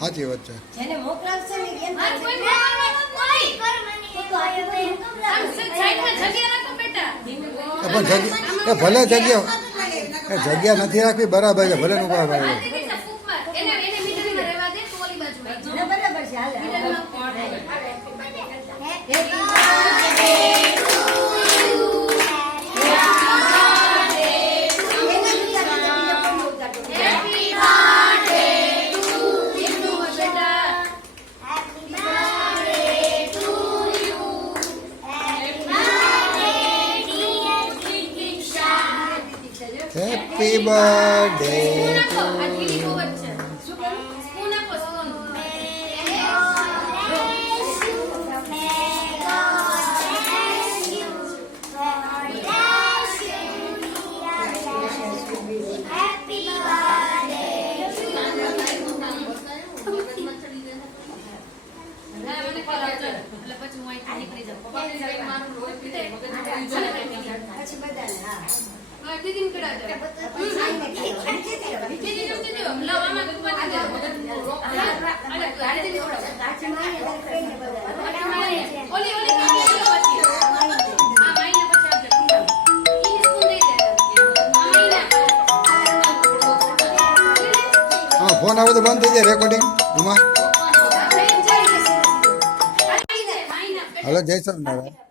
સાચી વાત છે. ભલે જગ્યા નથી રાખવી બરાબર છે, ભલે નું હેપી બર્થડે ફોન આવે તો બંધ થઈ જાય રેકોર્ડિંગ એમાં. હલો જય સ્વામિનારાયણ.